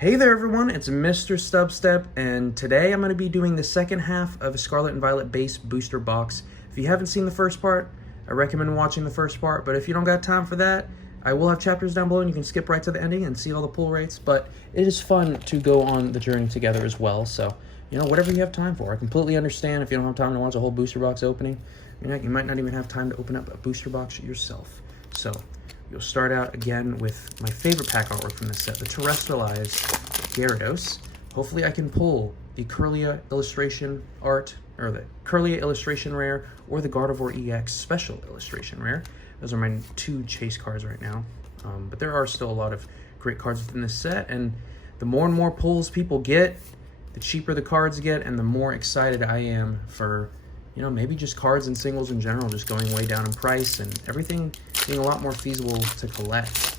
Hey there everyone, it's MisterStubstep, and today I'm going to be doing the second half of a Scarlet and Violet base booster box. If you haven't seen the first part, I recommend watching the first part, but if you don't got time for that, I will have chapters down below and you can skip right to the ending and see all the pull rates, but it is fun to go on the journey together as well, so, you know, whatever you have time for. I completely understand if you don't have time to watch a whole booster box opening. You might not even have time to open up a booster box yourself. So, you'll start out again with my favorite pack artwork from this set, the Terrestrialized Gyarados. Hopefully I can pull the Curlia illustration art, or the Curlia illustration rare, or the Gardevoir EX special illustration rare. Those are my two chase cards right now. But there are still a lot of great cards within this set, and the more and more pulls people get, the cheaper the cards get, and the more excited I am for, you know, maybe just cards and singles in general just going way down in price and everything being a lot more feasible to collect.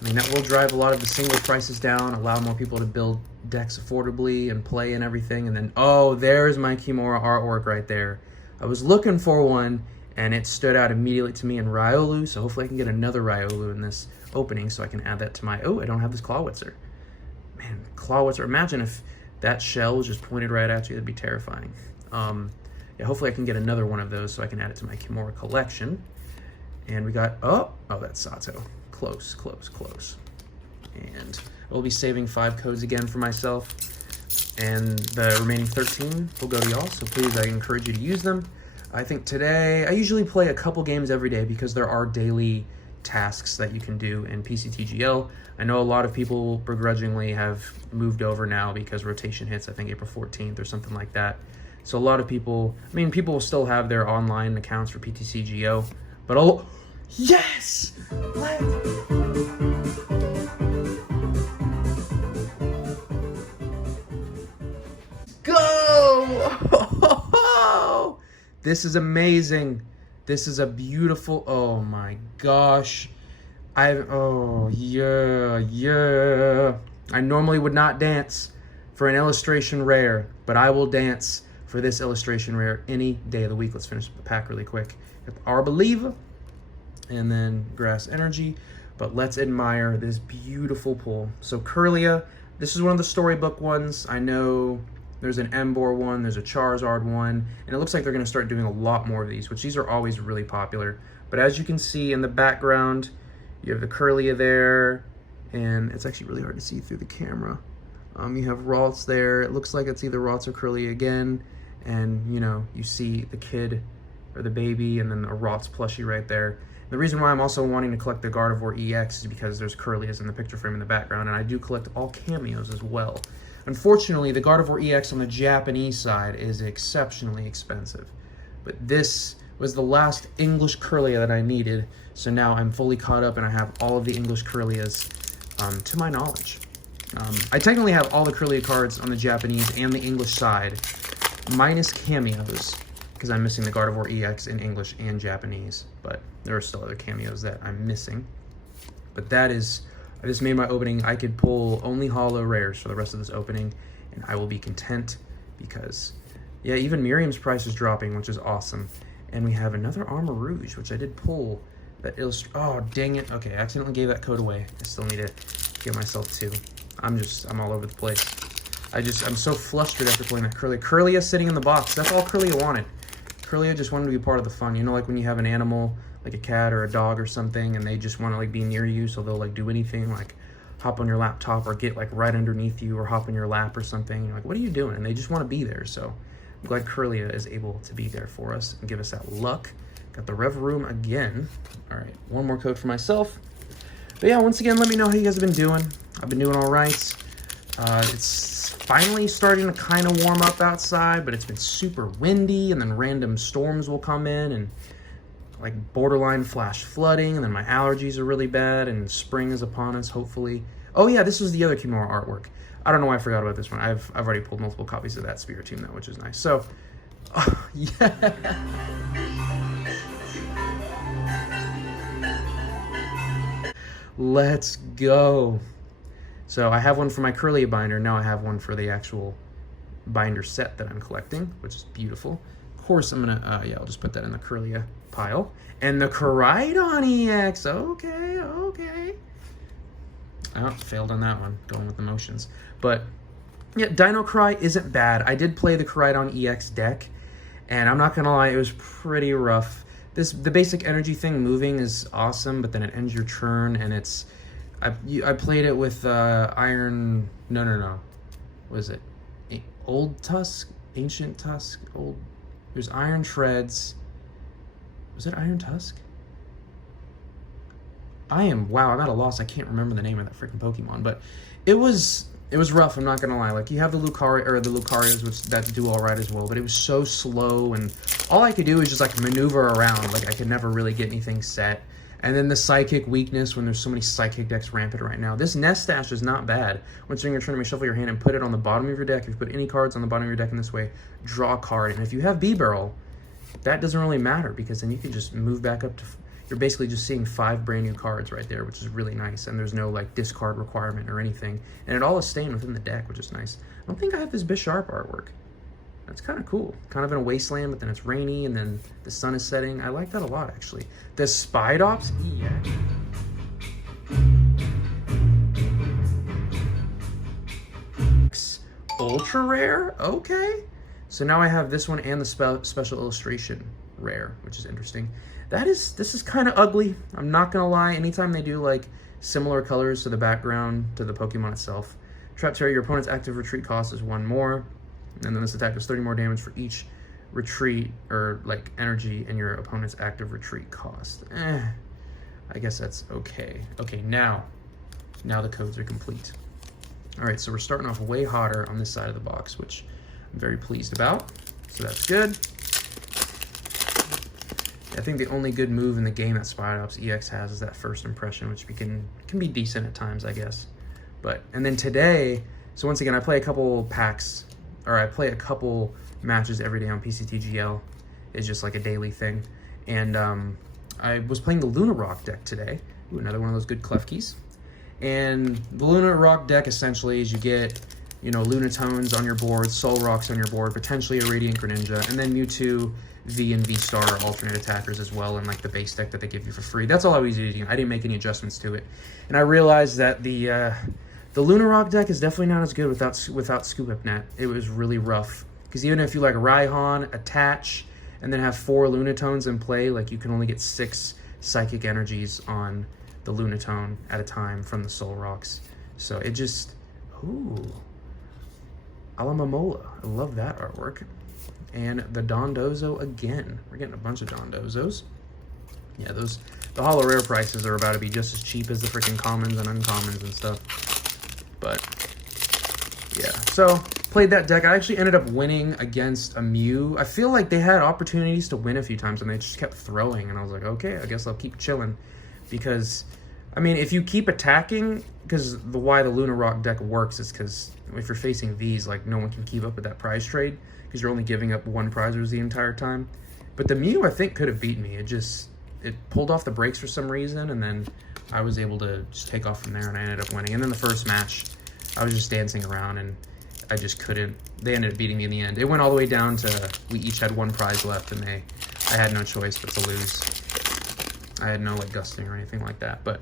I mean, that will drive a lot of the single prices down, allow more people to build decks affordably and play and everything. And then, oh, there's my Kimura artwork right there. I was looking for one, and it stood out immediately to me in Riolu, so hopefully I can get another Riolu in this opening so I can add that to my... Oh, I don't have this Clawitzer. Man, Clawitzer. Imagine if that shell was just pointed right at you. That'd be terrifying. Yeah, hopefully I can get another one of those so I can add it to my Kimura collection. And we got... Oh, that's Sato. Close, close, close. And I will be saving 5 codes again for myself. And the remaining 13 will go to y'all, so please, I encourage you to use them. I think today, I usually play a couple games every day because there are daily tasks that you can do in PCTGL. I know a lot of people begrudgingly have moved over now because rotation hits, I think, April 14th or something like that. So a lot of people, I mean, people will still have their online accounts for PTCGO, but yes! Let's go! This is amazing. This is a beautiful, oh my gosh. Oh, yeah. I normally would not dance for an illustration rare, but I will dance for this illustration rare any day of the week. Let's finish the pack really quick. Got the Arbolive, and then Grass Energy, but let's admire this beautiful pull. So Curlia, this is one of the storybook ones. I know there's an Emboar one, there's a Charizard one, and it looks like they're going to start doing a lot more of these, which these are always really popular. But as you can see in the background, you have the Curlia there, and it's actually really hard to see through the camera. You have Ralts there. It looks like it's either Ralts or Curlia again, and you know, you see the kid or the baby, and then a Ralts plushie right there. The reason why I'm also wanting to collect the Gardevoir EX is because there's Curlias in the picture frame in the background, and I do collect all cameos as well. Unfortunately, the Gardevoir EX on the Japanese side is exceptionally expensive, but this was the last English Curlia that I needed, so now I'm fully caught up and I have all of the English Curlias to my knowledge. I technically have all the Curlia cards on the Japanese and the English side, minus cameos, because I'm missing the Gardevoir EX in English and Japanese, but there are still other cameos that I'm missing. But that is, I just made my opening. I could pull only holo rares for the rest of this opening, and I will be content because, yeah, even Miriam's price is dropping, which is awesome. And we have another Armor Rouge, which I did pull that oh, dang it. Okay, I accidentally gave that code away. I still need to get myself two. I'm all over the place. I'm so flustered after pulling that Curlia. Curlia sitting in the box. That's all Curlia wanted. Curlia just wanted to be part of the fun. You know, like when you have an animal, like a cat or a dog or something, and they just want to like be near you, so they'll like do anything, like hop on your laptop or get like right underneath you or hop in your lap or something. You're like, what are you doing? And they just want to be there. So I'm glad Curlia is able to be there for us and give us that luck. Got the Rev Room again. All right, one more code for myself. But yeah, once again, let me know how you guys have been doing. I've been doing all right. It's finally starting to kind of warm up outside, but it's been super windy, and then random storms will come in and like borderline flash flooding, and then my allergies are really bad, and spring is upon us, hopefully. Oh yeah, this was the other Kimura artwork. I don't know why I forgot about this one. I've already pulled multiple copies of that Spirit Team though, which is nice. So, oh, yeah. Let's go. So I have one for my Curlia binder. Now I have one for the actual binder set that I'm collecting, which is beautiful. Of course, I'm gonna, yeah, I'll just put that in the Curlia pile. And the Koraidon EX, okay. Oh, failed on that one, going with the motions. But yeah, Dino Cry isn't bad. I did play the Koraidon EX deck, and I'm not gonna lie, it was pretty rough. The basic energy thing moving is awesome, but then it ends your turn, and it's... I played it with Iron... No. What is it? Old Tusk? Ancient Tusk? Old... There's Iron Treads. Was it Iron Tusk? Wow, I'm at a loss. I can't remember the name of that freaking Pokemon, but it was rough, I'm not gonna lie. Like, you have the Lucarias, which that do all right as well, but it was so slow, and all I could do is just like maneuver around. Like, I could never really get anything set. And then the Psychic weakness, when there's so many Psychic decks rampant right now. This Nest Stash is not bad. Once you're in your turn, you shuffle your hand and put it on the bottom of your deck. If you put any cards on the bottom of your deck in this way, draw a card. And if you have B-Barrel, that doesn't really matter, because then you can just move back up to... You're basically just seeing 5 brand new cards right there, which is really nice, and there's no like discard requirement or anything, and it all is staying within the deck, which is nice. I don't think I have this Bisharp artwork. That's kind of cool. Kind of in a wasteland, but then it's rainy, and then the sun is setting. I like that a lot, actually. The Spidops EX. Ultra rare? Okay. So now I have this one and the special illustration rare, which is interesting. This is kind of ugly. I'm not gonna lie. Anytime they do like similar colors to the background to the Pokemon itself. Trap Terror, your opponent's active retreat cost is 1 more. And then this attack does 30 more damage for each retreat or like energy in your opponent's active retreat cost. I guess that's okay. Okay, now the codes are complete. All right, so we're starting off way hotter on this side of the box, which I'm very pleased about. So that's good. I think the only good move in the game that Spidops EX has is that first impression, which can be decent at times, I guess. And then today, so once again, I play a couple packs, or I play a couple matches every day on PCTGL. It's just like a daily thing. And I was playing the Luna Rock deck today. Ooh, another one of those good Klefkis. And the Luna Rock deck essentially is you get, you know, Lunatones on your board, Soul Rocks on your board, potentially a Radiant Greninja, and then Mewtwo, V and V-Star are alternate attackers as well, and like the base deck that they give you for free. That's all I was using. I didn't make any adjustments to it. And I realized that the Luna Rock deck is definitely not as good without Scoop Up Net. It was really rough. Because even if you like Raihan, attach, and then have 4 Lunatones in play, like you can only get 6 Psychic Energies on the Lunatone at a time from the Soul Rocks. So it just... Ooh. Alamamola. I love that artwork. And the Dondozo again. We're getting a bunch of Dondozos. Yeah, the holo rare prices are about to be just as cheap as the freaking commons and uncommons and stuff. But yeah, so played that deck. I actually ended up winning against a Mew. I feel like they had opportunities to win a few times and they just kept throwing, and I was like, okay, I guess I'll keep chilling. Because I mean, if you keep attacking, because why the Luna Rock deck works is because if you're facing Vs, like no one can keep up with that prize trade, because you're only giving up 1 prizers the entire time. But the Mew, I think, could have beaten me. It pulled off the brakes for some reason, and then I was able to just take off from there, and I ended up winning. And then the first match, I was just dancing around, and I just couldn't. They ended up beating me in the end. It went all the way down to we each had 1 prize left, and I had no choice but to lose. I had no like gusting or anything like that. But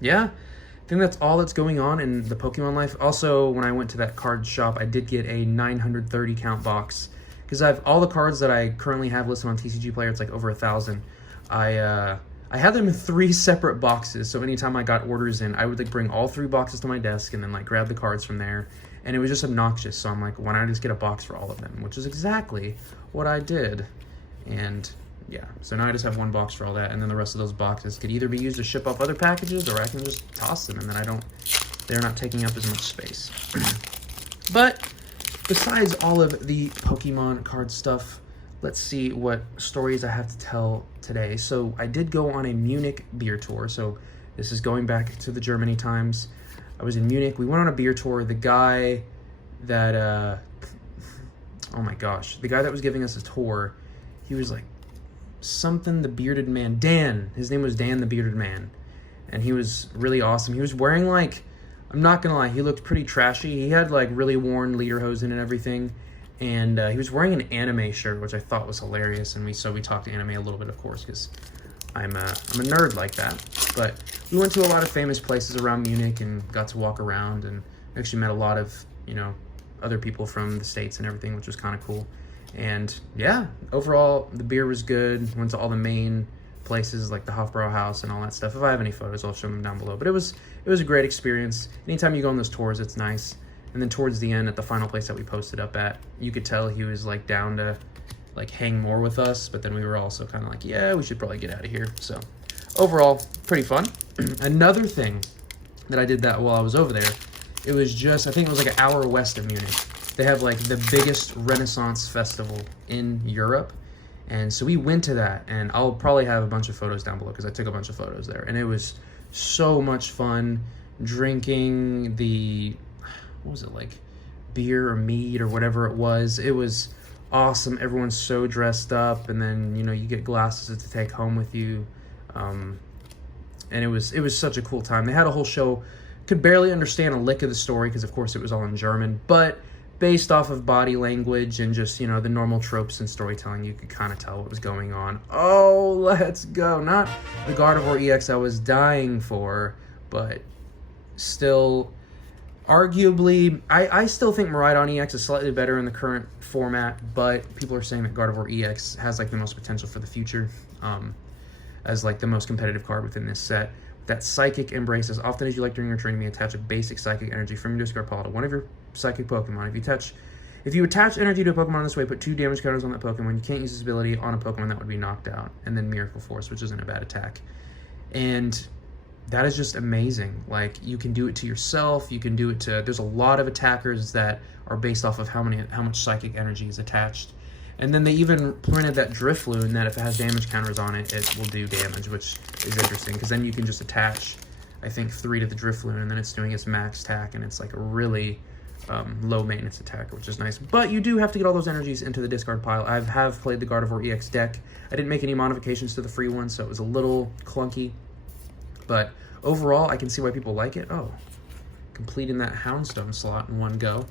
yeah, I think that's all that's going on in the Pokemon life. Also, when I went to that card shop, I did get a 930 count box, because I have all the cards that I currently have listed on TCG Player. It's like over 1,000. I had them in 3 separate boxes, so anytime I got orders in, I would like bring all 3 boxes to my desk and then like grab the cards from there, and it was just obnoxious. So I'm like, why don't I just get a box for all of them? Which is exactly what I did. And yeah, so now I just have 1 box for all that, and then the rest of those boxes could either be used to ship off other packages, or I can just toss them, and then they're not taking up as much space. But besides all of the Pokemon card stuff, let's see what stories I have to tell today. So I did go on a Munich beer tour. So this is going back to the Germany times. I was in Munich. We went on a beer tour. The guy that, oh my gosh, the guy that was giving us a tour, he was like something the bearded man. Dan. His name was Dan the bearded man. And he was really awesome. He was wearing like, I'm not gonna lie, he looked pretty trashy. He had like really worn lederhosen and everything. And he was wearing an anime shirt, which I thought was hilarious. And we talked anime a little bit, of course, because I'm a nerd like that. But we went to a lot of famous places around Munich and got to walk around, and actually met a lot of, you know, other people from the States and everything, which was kind of cool. And yeah, overall, the beer was good. Went to all the main places like the Hofbrauhaus and all that stuff. If I have any photos, I'll show them down below. But it was a great experience. Anytime you go on those tours, it's nice. And then towards the end, at the final place that we posted up at, you could tell he was like down to like hang more with us. But then we were also kind of like, yeah, we should probably get out of here. So overall, pretty fun. Another thing that I did that while I was over there, it was just, I think it was like an hour west of Munich. They have like the biggest Renaissance festival in Europe. And so we went to that, and I'll probably have a bunch of photos down below because I took a bunch of photos there. And it was so much fun drinking the, what was it, like beer or mead or whatever it was. It was awesome. Everyone's so dressed up, and then, you know, you get glasses to take home with you. And it was such a cool time. They had a whole show. Could barely understand a lick of the story because, of course, it was all in German. But based off of body language and just, you know, the normal tropes in storytelling, you could kind of tell what was going on. Oh, let's go. Not the Gardevoir EX I was dying for, but still, arguably, I still think Miraidon EX is slightly better in the current format, but people are saying that Gardevoir EX has, like, the most potential for the future, as, like, the most competitive card within this set. That Psychic Embrace, as often as you like during your training, may attach a basic Psychic energy from your discard pile to one of your Psychic Pokemon. If you attach energy to a Pokemon this way, put 2 damage counters on that Pokemon. You can't use this ability on a Pokemon that would be knocked out. And then Miracle Force, which isn't a bad attack. And that is just amazing. Like, you can do it to yourself. You can do it to... There's a lot of attackers that are based off of how much Psychic energy is attached. And then they even pointed that Drifloon, that if it has damage counters on it, it will do damage, which is interesting. Because then you can just attach, I think, 3 to the Drifloon, and then it's doing its max attack, and it's like a really low maintenance attacker, which is nice. But you do have to get all those energies into the discard pile. I have played the Gardevoir EX deck. I didn't make any modifications to the free one, so it was a little clunky. But overall, I can see why people like it. Oh, completing that Houndstone slot in one go.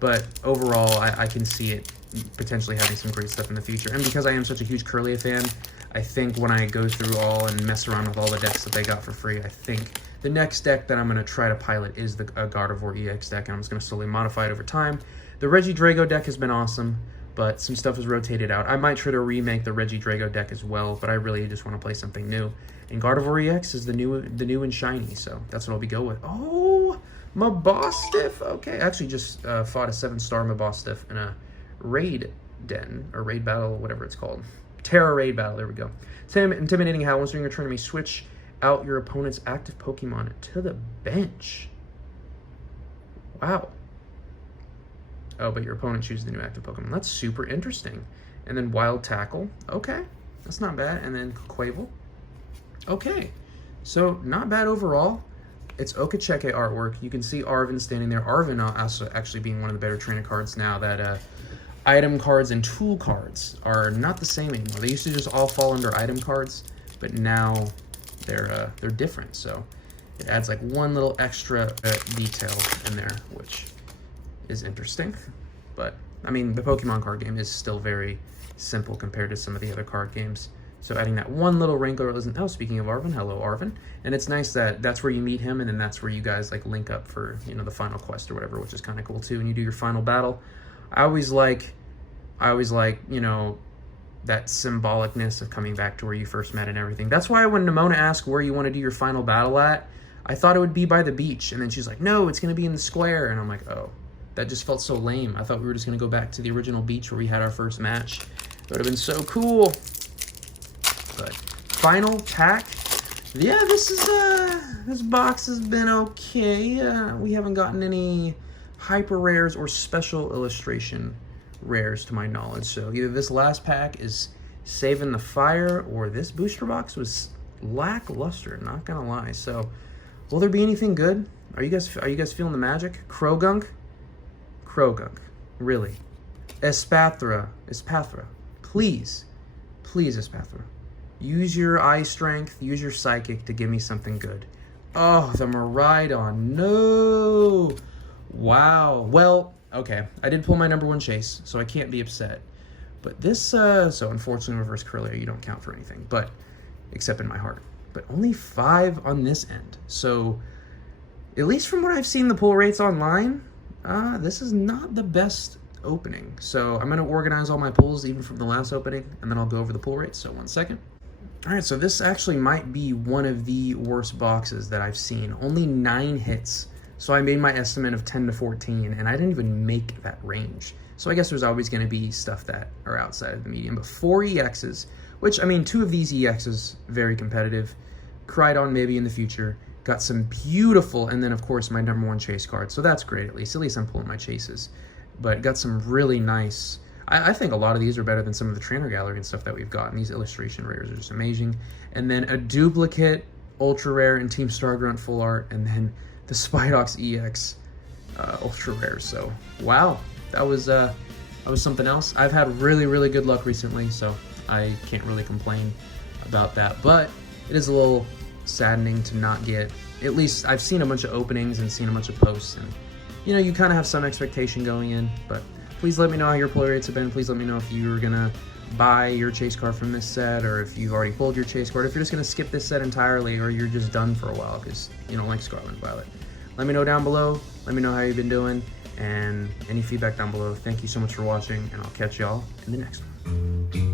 But overall, I can see it potentially having some great stuff in the future. And because I am such a huge Kirlia fan, I think when I go through all and mess around with all the decks that they got for free, I think the next deck that I'm going to try to pilot is the Gardevoir EX deck, and I'm just going to slowly modify it over time. The Regidrago deck has been awesome, but some stuff is rotated out. I might try to remake the Regidrago deck as well, but I really just want to play something new. And Gardevoir EX is the new and shiny, so that's what I'll go with. Oh, Mabostiff. Okay, I actually just fought a 7-star Mabostiff in a raid den, or raid battle, whatever it's called. Terra raid battle, there we go. Intimidating Howl. Once during your turn, you may switch out your opponent's active Pokemon to the bench. Wow. Oh, but your opponent chooses the new active Pokemon. That's super interesting. And then Wild Tackle. Okay, that's not bad. And then Quavel. Okay, so not bad overall. It's Okacheke artwork. You can see Arven standing there. Arven also actually being one of the better trainer cards now that item cards and tool cards are not the same anymore. They used to just all fall under item cards, but now they're different. So it adds like one little extra detail in there, which is interesting. But I mean, the Pokemon card game is still very simple compared to some of the other card games. So adding that one little wrinkle isn't... Oh, speaking of Arven, hello Arven. And it's nice that that's where you meet him, and then that's where you guys like link up for, you know, the final quest or whatever, which is kind of cool too. And you do your final battle. I always like, you know, that symbolicness of coming back to where you first met and everything. That's why when Nimona asked where you want to do your final battle at, I thought it would be by the beach. And then she's like, no, it's going to be in the square. And I'm like, oh, that just felt so lame. I thought we were just going to go back to the original beach where we had our first match. It would have been so cool. But final tack. Yeah, this box has been okay. We haven't gotten any hyper rares or special illustration rares to my knowledge. So either this last pack is saving the fire, or this booster box was lackluster, not gonna lie. So will there be anything good? Are you guys feeling the magic? Krogunk, really? Espathra, please Espathra. Use your eye strength, use your psychic to give me something good. Oh, the Miraidon, no! Wow, well, okay, I did pull my #1 chase, so I can't be upset. But this, so unfortunately, reverse Kirlia, you don't count for anything. But except in my heart. But only 5 on this end. So, at least from what I've seen the pull rates online, this is not the best opening. So I'm going to organize all my pulls even from the last opening, and then I'll go over the pull rates. So 1 second. All right, so this actually might be one of the worst boxes that I've seen. Only 9 hits. So I made my estimate of 10 to 14, and I didn't even make that range. So I guess there's always going to be stuff that are outside of the medium. But 4 EXs, which, I mean, 2 of these EXs, very competitive. Cried on maybe in the future. Got some beautiful, and then, of course, my #1 chase card. So that's great, at least. At least I'm pulling my chases. But got some really nice... I think a lot of these are better than some of the trainer gallery and stuff that we've gotten. These illustration rares are just amazing. And then a duplicate ultra rare in Team Star Grunt full art, and then the Spidox EX ultra rare. So wow, that was something else. I've had really, really good luck recently, so I can't really complain about that. But it is a little saddening to not get, at least I've seen a bunch of openings and seen a bunch of posts, and you know, you kind of have some expectation going in. But please let me know how your pull rates have been. Please let me know if you're gonna buy your chase card from this set, or if you've already pulled your chase card, if you're just gonna skip this set entirely, or you're just done for a while because you don't like Scarlet and Violet. Let me know down below. Let me know how you've been doing, and any feedback down below. Thank you so much for watching, and I'll catch y'all in the next one.